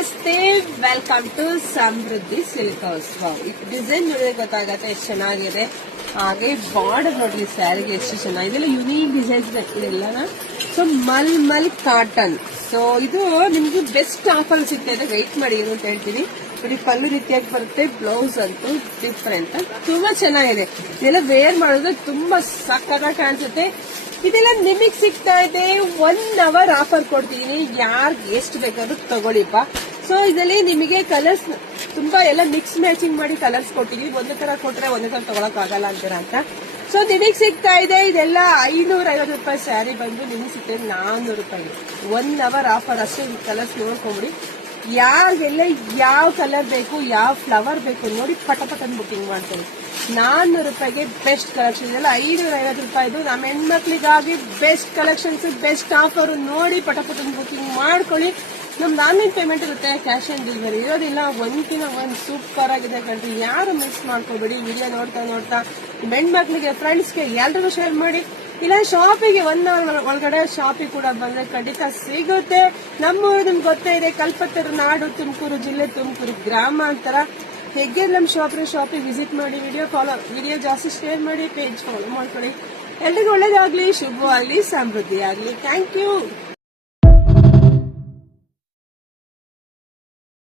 ನಮಸ್ತೆ, welcome to Samruddhi silk house. Design ನೋಡಿದ್ರೆ ಗೊತ್ತಾಗತ್ತೆ ಎಷ್ಟು ಚೆನ್ನಾಗಿದೆ. ಹಾಗೆ ಬಾರ್ಡರ್ ನೋಡ್ರಿ ಸ್ಯಾರಿಗೆ ಎಷ್ಟು ಚೆನ್ನಾಗಿದೆ. ಯುನೀಕ್ ಡಿಸೈನ್ಸ್ ಇದೆಲ್ಲ. So mul cotton. ಸೊ ಇದು ನಿಮ್ಗೆ ಬೆಸ್ಟ್ ಆಫರ್ ಸಿಗ್ತಾ ಇದೆ. ವೆಯ್ಟ್ ಮಾಡಿ ಏನು ಅಂತ ಹೇಳ್ತೀನಿ. ನೋಡಿ ಪಲ್ಲು ರೀತಿಯಾಗಿ ಬರುತ್ತೆ. ಬ್ಲೌಸ್ ಅಂತೂ ಡಿಫ್ರೆಂಟ್, ತುಂಬಾ ಚೆನ್ನಾಗಿದೆ. ಇದೆಲ್ಲ ವೇರ್ ಮಾಡಿದ್ರೆ ತುಂಬಾ ಸಕ್ಕತ್ತಾಗಿ ಕಾಣಿಸುತ್ತೆ. ಇದೆಲ್ಲ ನಿಮಗ್ ಸಿಗ್ತಾ ಇದೆ. 1 hour ಆಫರ್ ಕೊಡ್ತೀನಿ. ಯಾರ್ಗ್ ಎಷ್ಟು ಬೇಕಾದ್ರೂ ತಗೊಳ್ಳಿಪ್ಪ. ಸೊ ಇದರಲ್ಲಿ ನಿಮಗೆ ಕಲರ್ಸ್ ತುಂಬಾ ಎಲ್ಲ ಮಿಕ್ಸ್ ಮ್ಯಾಚಿಂಗ್ ಮಾಡಿ ಕಲರ್ಸ್ ಕೊಟ್ಟಿದೀವಿ. ಒಂದೇ ತರ ಕೊಟ್ರೆ ಒಂದೇ ತರ ತಗೊಳಕ್ ಆಗಲ್ಲ ಅಂತೀರ ಅಂತ. ಸೊ ನಿಮಗ್ ಸಿಗ್ತಾ ಇದೆ ಇದೆಲ್ಲ 550 ರೂಪಾಯಿ ಸ್ಯಾರಿ ಬಂದು ನಿಮಗೆ ಸಿಗ್ತಾ ಇದೆ 400 ರೂಪಾಯಿ. 1 hour ಆಫರ್ ಅಷ್ಟೇ. ಕಲರ್ಸ್ ನೋಡ್ಕೊಂಬಿಡಿ. ಯಾರಿಗೆಲ್ಲ ಯಾವ ಕಲರ್ ಬೇಕು, ಯಾವ ಫ್ಲವರ್ ಬೇಕು ನೋಡಿ ಪಟಪಟನ್ ಬುಕಿಂಗ್ ಮಾಡ್ಕೊಳ್ಳಿ. 400 ರೂಪಾಯಿಗೆ ಬೆಸ್ಟ್ ಕಲೆಕ್ಷನ್. ಇದೆಲ್ಲ 550 ರೂಪಾಯಿದು. ನಮ್ಮ ಹೆಣ್ಮಕ್ಳಿಗಾಗಿ ಬೆಸ್ಟ್ ಕಲೆಕ್ಷನ್ಸ್, ಬೆಸ್ಟ್ ಆಫರ್ ನೋಡಿ ಪಟಪಟನ್ ಬುಕಿಂಗ್ ಮಾಡ್ಕೊಳ್ಳಿ. ನಮ್ದು ಆನ್ಲೈನ್ ಪೇಮೆಂಟ್ ಇರುತ್ತೆ, ಕ್ಯಾಶ್ ಆನ್ ಡೆಲಿವರಿ ಇರೋದಿಲ್ಲ. ಒಂದ್ಕಿನ ಒಂದ್ ಸೂಪರ್ ಆಗಿದೆ ಕಣ್ರಿ. ಯಾರು ಮಿಸ್ ಮಾಡ್ಕೋಬೇಡಿ. ವಿಡಿಯೋ ನೋಡ್ತಾ ಹೆಣ್ಮಕ್ಳಿಗೆ, ಫ್ರೆಂಡ್ಸ್ಗೆ ಎಲ್ರಿಗೂ ಶೇರ್ ಮಾಡಿ. ಇಲ್ಲ ಶಾಪಿಗೆ 1 hour ಒಳಗಡೆ ಶಾಪಿಗೆ ಕೂಡ ಬಂದ್ರೆ ಖಂಡಿತ ಸಿಗುತ್ತೆ. ನಮ್ಮೂರು ನಿಮ್ಗೆ ಗೊತ್ತೇ ಇದೆ, ಕಲ್ಪತರು ನಾಡು, ತುಮಕೂರು ಜಿಲ್ಲೆ, ತುಮಕೂರು ಗ್ರಾಮಾಂತರ. ಹೇಗೆ ನಮ್ಮ ಶಾಪಿಗೆ ವಿಸಿಟ್ ಮಾಡಿ. ವಿಡಿಯೋ ಜಾಸ್ತಿ ಶೇರ್ ಮಾಡಿ, ಪೇಜ್ ಫಾಲೋ ಮಾಡ್ಕೊಳ್ಳಿ. ಎಲ್ರಿಗೂ ಒಳ್ಳೇದಾಗ್ಲಿ, ಶುಭವಾಗ್ಲಿ, ಸಮೃದ್ಧಿ ಆಗ್ಲಿ. Thank you.